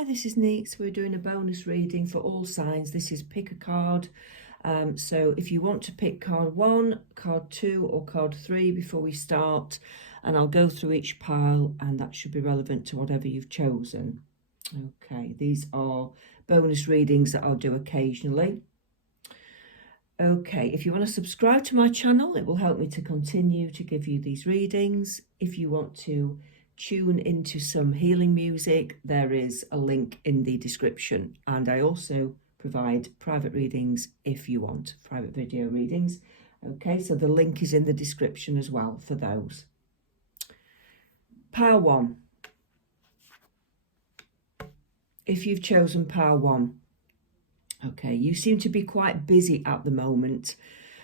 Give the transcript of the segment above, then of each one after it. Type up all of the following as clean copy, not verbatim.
Hi, this is Neets. We're doing a bonus reading for all signs. This is pick a card. So if you want to pick card 1, card 2 or card 3 before we start, and I'll go through each pile and that should be relevant to whatever you've chosen. Okay, these are bonus readings that I'll do occasionally. Okay, if you want to subscribe to my channel, it will help me to continue to give you these readings. If you want to tune into some healing music, there is a link in the description, and I also provide private readings if you want private video readings. Okay, so the link is in the description as well for those. Pile 1. If you've chosen pile 1, okay, you seem to be quite busy at the moment.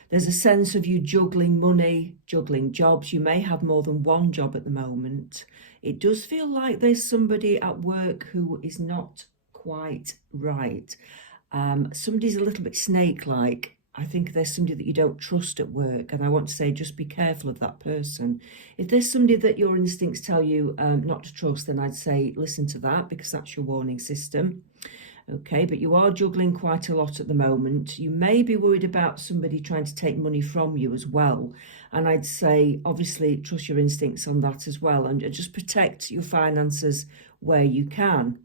There's a sense of you juggling money, juggling jobs. You may have more than one job at the moment. It does feel like there's somebody at work who is not quite right. Somebody's a little bit snake-like. I think there's somebody that you don't trust at work, and I want to say just be careful of that person. If there's somebody that your instincts tell you not to trust, then I'd say listen to that, because that's your warning system. Okay, but you are juggling quite a lot at the moment. You may be worried about somebody trying to take money from you as well. And I'd say, obviously, trust your instincts on that as well. And just protect your finances where you can.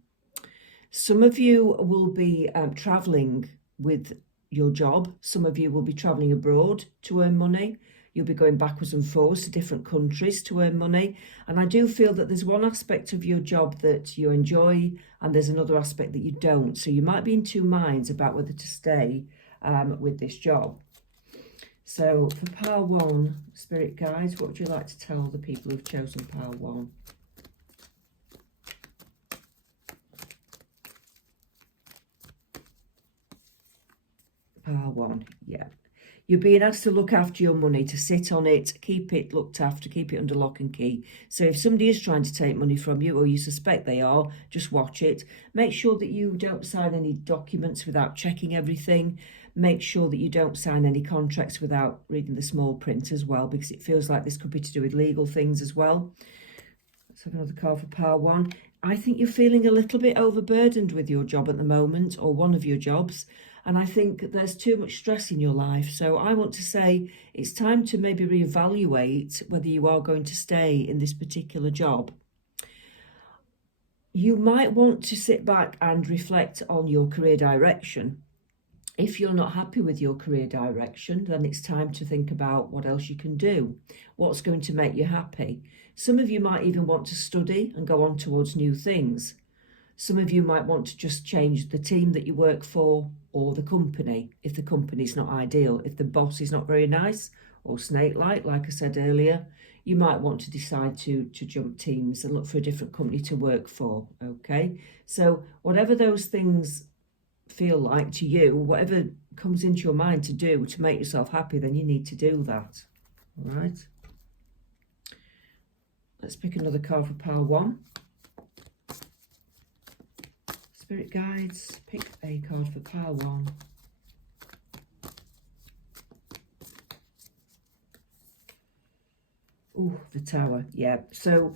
Some of you will be travelling with your job. Some of you will be travelling abroad to earn money. You'll be going backwards and forwards to different countries to earn money. And I do feel that there's one aspect of your job that you enjoy and there's another aspect that you don't. So you might be in two minds about whether to stay with this job. So for pile 1, Spirit Guides, what would you like to tell the people who've chosen pile 1? Pile 1, yeah. You're being asked to look after your money, to sit on it, keep it looked after, keep it under lock and key. So if somebody is trying to take money from you, or you suspect they are, just watch it. Make sure that you don't sign any documents without checking everything. Make sure that you don't sign any contracts without reading the small print as well, because it feels like this could be to do with legal things as well. Let's have another card for pile 1. I think you're feeling a little bit overburdened with your job at the moment, or one of your jobs. And I think there's too much stress in your life. So I want to say it's time to maybe reevaluate whether you are going to stay in this particular job. You might want to sit back and reflect on your career direction. If you're not happy with your career direction, then it's time to think about what else you can do. What's going to make you happy? Some of you might even want to study and go on towards new things. Some of you might want to just change the team that you work for or the company, if the company's not ideal. If the boss is not very nice or snake-like I said earlier, you might want to decide to jump teams and look for a different company to work for, okay? So whatever those things feel like to you, whatever comes into your mind to do to make yourself happy, then you need to do that, all right? Let's pick another card for pile 1. Spirit Guides, pick a card for pile 1. Oh, the Tower, yeah. So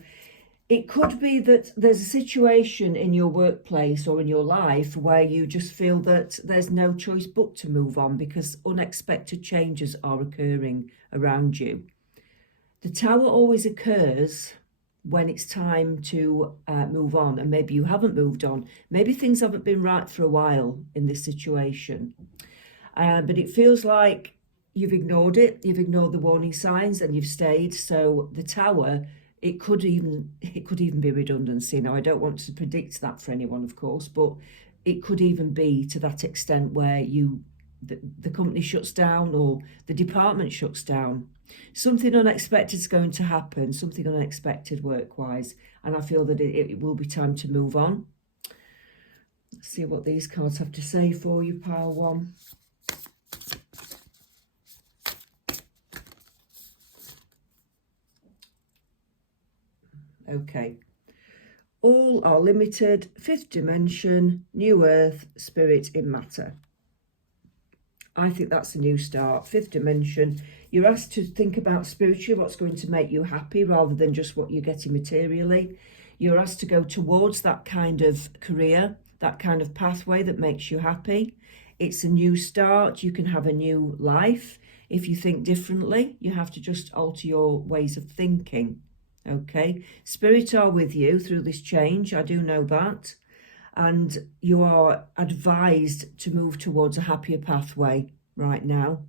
it could be that there's a situation in your workplace or in your life where you just feel that there's no choice but to move on because unexpected changes are occurring around you. The Tower always occurs when it's time to move on, and maybe you haven't moved on. Maybe things haven't been right for a while in this situation. But it feels like you've ignored it. You've ignored the warning signs and you've stayed. So the Tower, it could even be redundancy. Now, I don't want to predict that for anyone, of course, but it could even be to that extent where the company shuts down or the department shuts down. Something unexpected is going to happen, something unexpected work-wise, and I feel that it will be time to move on. Let's see what these cards have to say for you, pile 1. Okay. All are limited, 5th dimension, new earth, spirit in matter. I think that's a new start, 5th dimension. You're asked to think about spiritually what's going to make you happy rather than just what you're getting materially. You're asked to go towards that kind of career, that kind of pathway that makes you happy. It's a new start. You can have a new life. If you think differently, you have to just alter your ways of thinking. Okay, Spirit are with you through this change. I do know that. And you are advised to move towards a happier pathway right now.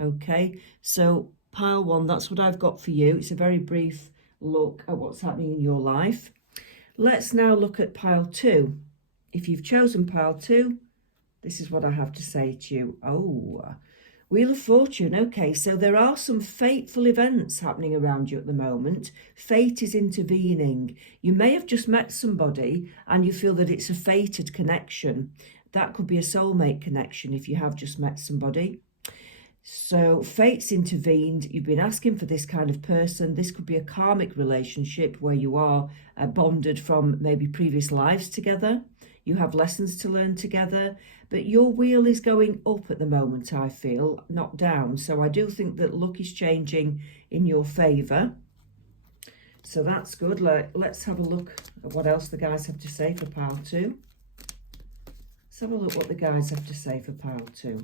Okay, so pile 1, that's what I've got for you. It's a very brief look at what's happening in your life. Let's now look at pile 2. If you've chosen pile 2, this is what I have to say to you. Oh, Wheel of Fortune. Okay, so there are some fateful events happening around you at the moment. Fate is intervening. You may have just met somebody and you feel that it's a fated connection. That could be a soulmate connection if you have just met somebody. So fate's intervened. You've been asking for this kind of person. This could be a karmic relationship where you are bonded from maybe previous lives together. You have lessons to learn together, but your wheel is going up at the moment, I feel, not down. So I do think that luck is changing in your favour. So that's good. Let's have a look at what else the guys have to say for pile 2. Let's have a look what the guys have to say for pile 2.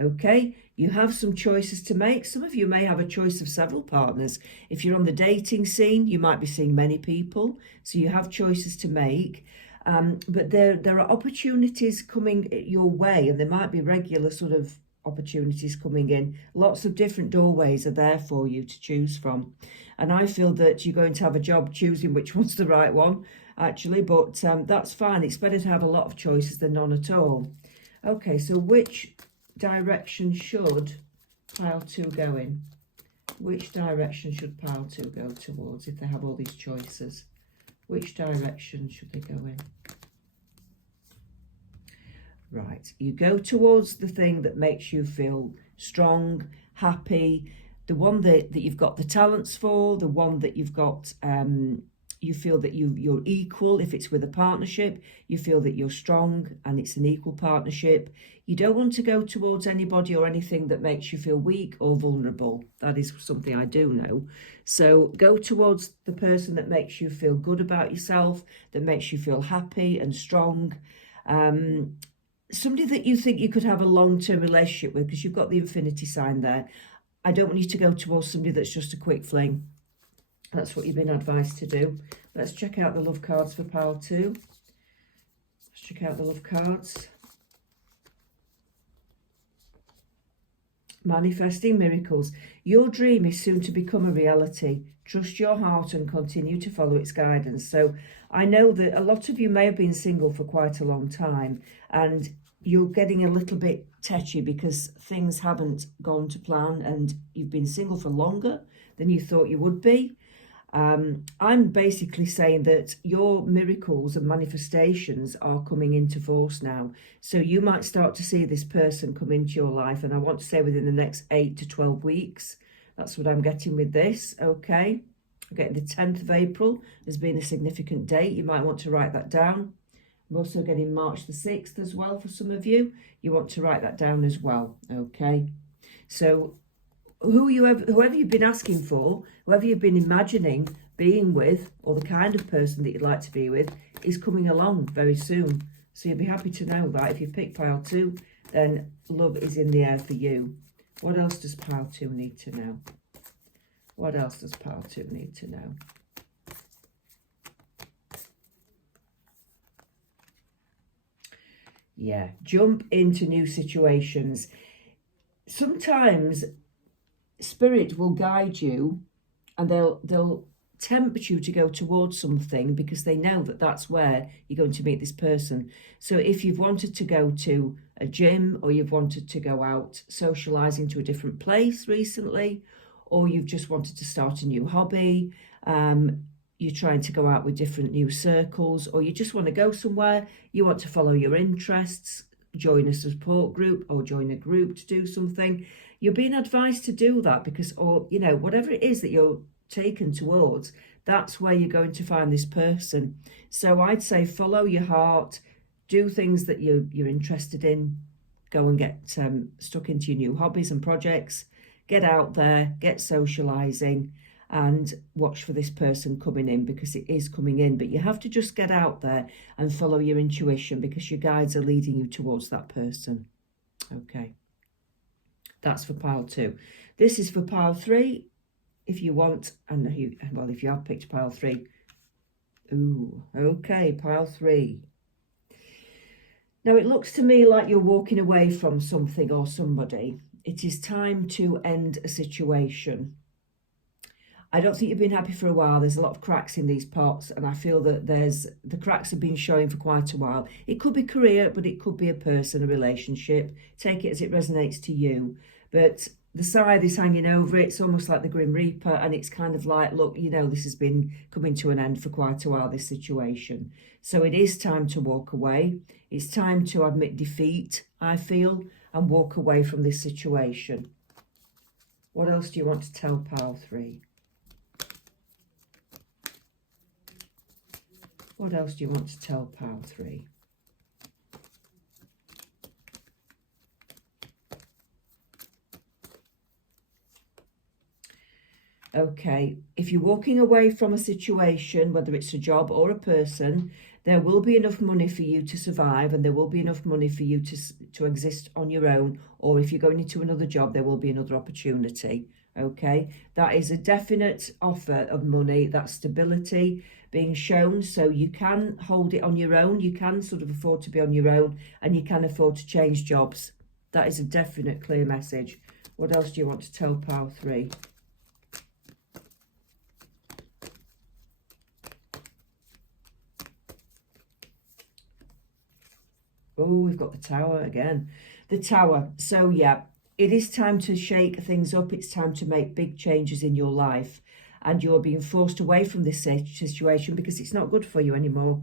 Okay, you have some choices to make. Some of you may have a choice of several partners. If you're on the dating scene, you might be seeing many people. So you have choices to make. But there are opportunities coming your way, and there might be regular sort of opportunities coming in. Lots of different doorways are there for you to choose from. And I feel that you're going to have a job choosing which one's the right one, actually. But that's fine. It's better to have a lot of choices than none at all. Okay, so which direction should pile 2 go in? Which direction should pile 2 go towards if they have all these choices? Which direction should they go in? Right, you go towards the thing that makes you feel strong, happy, the one that you've got the talents for, the one that you've got, you feel that you're equal. If it's with a partnership, you feel that you're strong and it's an equal partnership. You don't want to go towards anybody or anything that makes you feel weak or vulnerable. That is something I do know. So go towards the person that makes you feel good about yourself, that makes you feel happy and strong. Somebody that you think you could have a long-term relationship with, because you've got the infinity sign there. I don't want you to go towards somebody that's just a quick fling. That's what you've been advised to do. Let's check out the love cards for pile 2. Let's check out the love cards. Manifesting miracles. Your dream is soon to become a reality. Trust your heart and continue to follow its guidance. So I know that a lot of you may have been single for quite a long time and you're getting a little bit tetchy because things haven't gone to plan and you've been single for longer than you thought you would be. I'm basically saying that your miracles and manifestations are coming into force now. So you might start to see this person come into your life, and I want to say within the next 8 to 12 weeks. That's what I'm getting with this, okay? I'm getting the 10th of April as being a significant date. You might want to write that down. I'm also getting March the 6th as well for some of you. You want to write that down as well, okay? So whoever you've been asking for, whoever you've been imagining being with, or the kind of person that you'd like to be with, is coming along very soon. So you'll be happy to know that if you pick pile 2, then love is in the air for you. What else does pile 2 need to know? What else does pile 2 need to know? Yeah, jump into new situations. Sometimes Spirit will guide you and they'll tempt you to go towards something because they know that that's where you're going to meet this person. So if you've wanted to go to a gym, or you've wanted to go out socializing to a different place recently, or you've just wanted to start a new hobby, you're trying to go out with different new circles, or you just want to go somewhere, you want to follow your interests, join a support group or join a group to do something, you're being advised to do that because, or, you know, whatever it is that you're taken towards, that's where you're going to find this person. So I'd say follow your heart, do things that you're interested in, go and get stuck into your new hobbies and projects, get out there, get socialising, and watch for this person coming in, because it is coming in. But you have to just get out there and follow your intuition, because your guides are leading you towards that person. Okay, that's for pile 2. This is for pile 3. If you want, and well, if you have picked pile 3. Ooh, okay, pile 3. Now, it looks to me like you're walking away from something or somebody. It is time to end a situation. I don't think you've been happy for a while. There's a lot of cracks in these pots, and I feel that the cracks have been showing for quite a while. It could be career, but it could be a person, a relationship. Take it as it resonates to you. But the scythe is hanging over it. It's almost like the Grim Reaper, and it's kind of like, look, you know, this has been coming to an end for quite a while, this situation. So it is time to walk away. It's time to admit defeat, I feel, and walk away from this situation. What else do you want to tell pile 3? What else do you want to tell pile 3? Okay, if you're walking away from a situation, whether it's a job or a person, there will be enough money for you to survive, and there will be enough money for you to exist on your own. Or if you're going into another job, there will be another opportunity. Okay, that is a definite offer of money, that stability being shown, so you can hold it on your own. You can sort of afford to be on your own, and you can afford to change jobs. That is a definite clear message. What else do you want to tell pile 3? Oh, we've got the Tower again. The Tower. So yeah, it is time to shake things up. It's time to make big changes in your life. And you're being forced away from this situation because it's not good for you anymore.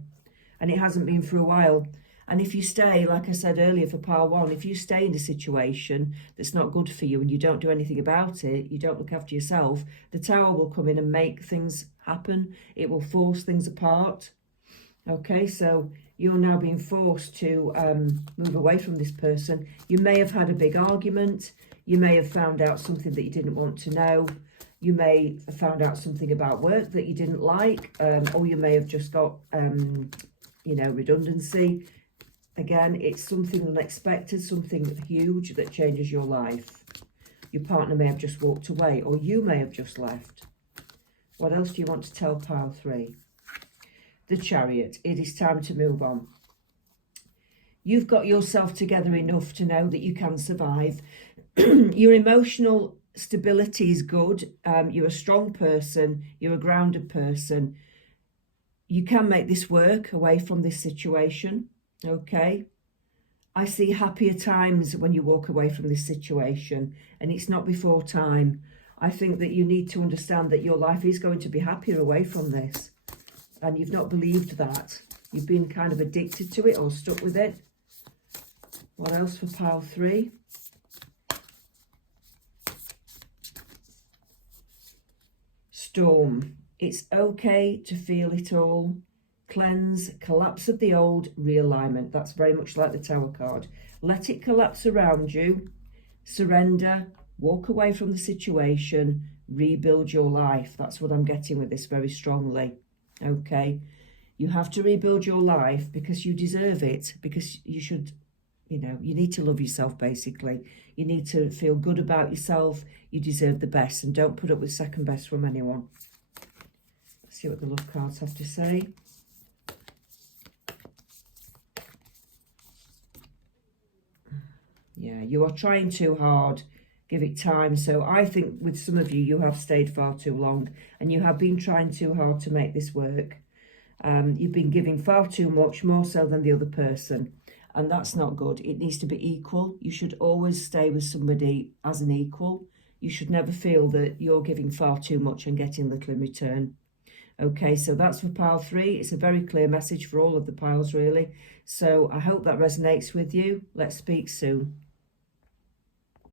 And it hasn't been for a while. And if you stay, like I said earlier for pile 1, if you stay in a situation that's not good for you and you don't do anything about it, you don't look after yourself, the Tower will come in and make things happen. It will force things apart. Okay, so you're now being forced to move away from this person. You may have had a big argument. You may have found out something that you didn't want to know. You may have found out something about work that you didn't like, or you may have just got, you know, redundancy. Again, it's something unexpected, something huge that changes your life. Your partner may have just walked away, or you may have just left. What else do you want to tell pile 3? The Chariot. It is time to move on. You've got yourself together enough to know that you can survive. Your emotional stability is good. You're a strong person. You're a grounded person. You can make this work away from this situation. Okay. I see happier times when you walk away from this situation, and it's not before time. I think that you need to understand that your life is going to be happier away from this. And you've not believed that. You've been kind of addicted to it or stuck with it. What else for pile 3? Storm. It's okay to feel it all. Cleanse, collapse of the old, realignment. That's very much like the Tower card. Let it collapse around you. Surrender. Walk away from the situation. Rebuild your life. That's what I'm getting with this very strongly. Okay, you have to rebuild your life because you deserve it, because you should, you know, you need to love yourself basically. You need to feel good about yourself. You deserve the best, and don't put up with second best from anyone. Let's see what the love cards have to say. Yeah, you are trying too hard. Give it time. So I think with some of you, you have stayed far too long, and you have been trying too hard to make this work. You've been giving far too much, more so than the other person, and that's not good. It needs to be equal. You should always stay with somebody as an equal. You should never feel that you're giving far too much and getting little in return. Okay, so that's for pile 3. It's a very clear message for all of the piles, really. So I hope that resonates with you. Let's speak soon.